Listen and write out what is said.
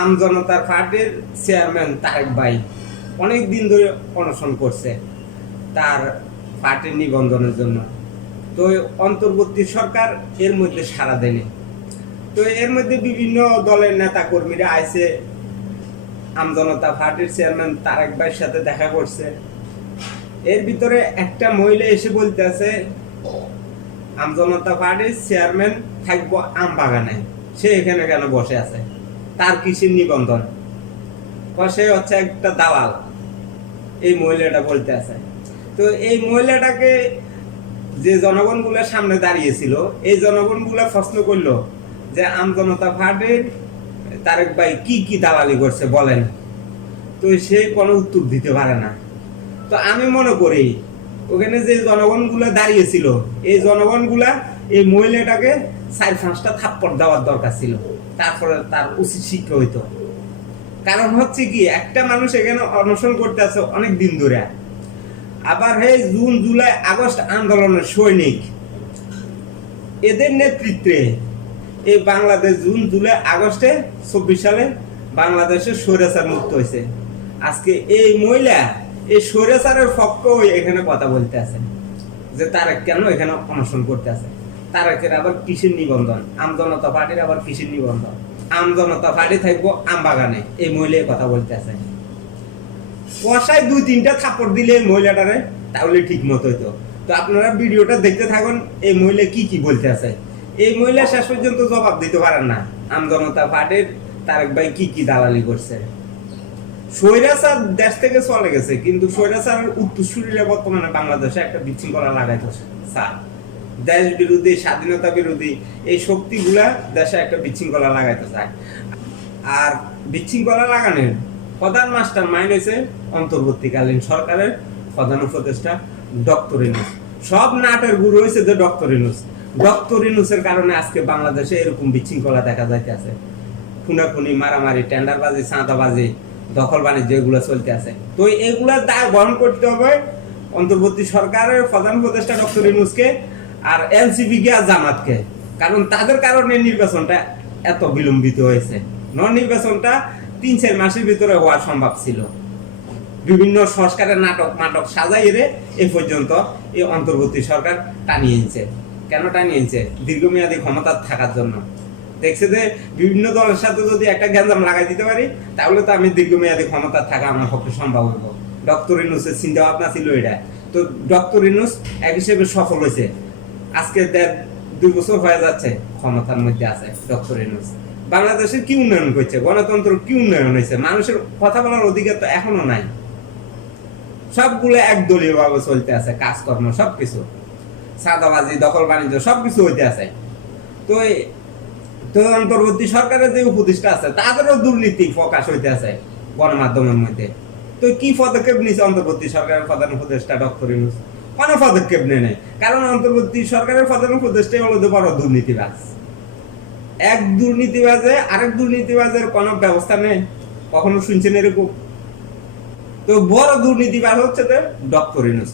আমজনতার পার্টির চেয়ারম্যান তারেক ভাই অনেক দিন ধরে অনশন করছে তার পার্টির নিবন্ধনের জন্য। তো অন্তর্বর্তী সরকার এর মধ্যে সাড়া দেয়নি। তো এর মধ্যে বিভিন্ন দলের নেতা কর্মীরা আইসে আমজনতা পার্টির চেয়ারম্যান তারেক ভাইয়ের সাথে দেখা করছে। এর ভিতরে একটা মহিলা এসে বলতে আছে আমজনতা পার্টির চেয়ারম্যান থাকব আম বাগানে। সে এখানে কেন বসে আছে? তার কৃষির নিবন্ধন। সে হচ্ছে একটা দালাল। এই মহিলাটা বলতে আছে। তো এই মহিলাটাকে যে জনগণগুলো সামনে দাঁড়িয়েছিল, এই জনগণগুলো প্রশ্ন করল যে আমজনতা পার্টির তারেক ভাই কি কি দালালি করছে বলেন? তো সে কোনো উত্তর দিতে পারে না। তো আমি মনে করি, ওখানে যে জনগণগুলো দাঁড়িয়েছিল, এই জনগণগুলা এই মহিলাটাকে চার, পাঁচটা থাপ্পড় দেওয়ার দরকার ছিল। তারপরে তার উচিত শিক্ষা হইতো। কারণ হচ্ছে কি, একটা মানুষ এখানে অনশন করতে আছে অনেক দিন ধরে। আবার হে জুন, জুলাই, আগস্ট আন্দোলনের সৈনিক। এদের নেতৃত্বে এই বাংলাদেশ জুন, জুলাই, আগস্টে চব্বিশ সালে বাংলাদেশের স্বৈরাচার মুক্ত হয়েছে। আজকে এই মহিলা, এই স্বৈরাচারের পক্ষ এখানে কথা বলতে আছে। যে তারা কেন এখানে অনশন করতে আছে? তারাকের আবার কৃষির নিবন্ধন। আমজনতা পার্টির আবার কৃষির নিবন্ধন। আমজনতা পার্টি থাকব, আম বাগানে। এই মহিলা কথা বলতে আছে। কষায় দুই তিনটা থাপড় দিলে এই মহিলাটারে, তাহলে ঠিক মতো হইতো। তো আপনারা ভিডিওটা দেখতে থাকুন, এই মহিলা কি কি বলতে আছে। এই মহিলা শেষ পর্যন্ত জবাব দিতে পারেন না। আমজনতা পার্টির তারেক ভাই কি কি দালালি করছে। স্বৈরাচার দেশ থেকে চলে গেছে, কিন্তু স্বৈরাচারের উত্তরসূরিরা বর্তমানে বাংলাদেশে একটা বিশৃঙ্খলা লাগাইতেছে। স্যার দেশ বিরোধী, স্বাধীনতা বিরোধী, এই শক্তিগুলা দেশে একটা বিশৃঙ্খলা লাগাইতে চায়। আর বিশৃঙ্খলা লাগানোর প্রধান মাস্টার মাইন্ড হয়েছে অন্তর্বর্তীকালীন সরকারের প্রধান উপদেষ্টা ডক্টর ইনুস সব নাটের গুরু হয়েছে যে ডক্টর ইনুস ডক্টর ইনুসের কারণে আজকে বাংলাদেশে এরকম বিশৃঙ্খলা দেখা যাইতেছে খুনাখুনি, মারামারি, টেন্ডারবাজি, চাঁদাবাজি, দখল বাণিজ্য এগুলো চলতে আছে। তো এগুলোর দায় বহন করতে হবে অন্তর্বর্তী সরকারের প্রধান উপদেষ্টা ডক্টর ইনুসকে আর এনসিপি আর জামাতকে। কারণ তাদের কারণে নির্বাচনটা এত বিলম্বিত হয়েছে। নন নির্বাচনটা তিন, চার মাসের ভিতরে হওয়া সম্ভব ছিল। বিভিন্ন সংস্কারের নাটক নাটক সাজাই রে এই পর্যন্ত এই অন্তর্বর্তী সরকার টানিয়ে এনেছে কেন টানিয়ে এনেছে দীর্ঘমেয়াদী ক্ষমতা থাকার জন্য। দেখছে যে বিভিন্ন দলের সাথে যদি একটা গ্যাঞ্জাম লাগাই দিতে পারি, তাহলে তো আমি দীর্ঘমেয়াদী ক্ষমতা থাকা আমার পক্ষে সম্ভব হইব। ডক্টর ইনুসের চিন্তা ভাবনা ছিল এটা। তো ডক্টর ইনুস এক হিসেবে সফল হয়েছে। আজকে দেড় দুই বছর হয়ে যাচ্ছে, ক্ষমতার মধ্যে আছে ডক্টর ইনুস বাংলাদেশের কি উন্নয়ন করছে গণতন্ত্র কি উন্নয়ন হয়েছে? মানুষের কথা বলার অধিকার তো এখনও নাই। সবগুলো একদলীয় ভাবে চলতে আছে, কাজকর্ম, সবকিছু। সাদাবাজি দখল বাণিজ্য, সবকিছু হইতে আছে। তো তো অন্তর্বর্তী সরকারের যে উপদেষ্টা আছে, তাদেরও দুর্নীতি প্রকাশ হইতে আছে গণমাধ্যমের মধ্যে। তো কি পদক্ষেপ নিছে অন্তর্বর্তী সরকারের প্রধান উপদেষ্টা ডক্টর ইউনুস? কোনো পদক্ষেপ নেয় নাই। কারণ অন্তর্বর্তী সরকারের প্রধান উপদেষ্টাই হলো বড় দুর্নীতিবাজ। এক দুর্নীতিবাজে আরেক দুর্নীতিবাজের কোনো ব্যবস্থা নেই। কখনো শুনছেন এরকম? তো বড় দুর্নীতিবাজ হচ্ছে ডক্টর ইউনুস।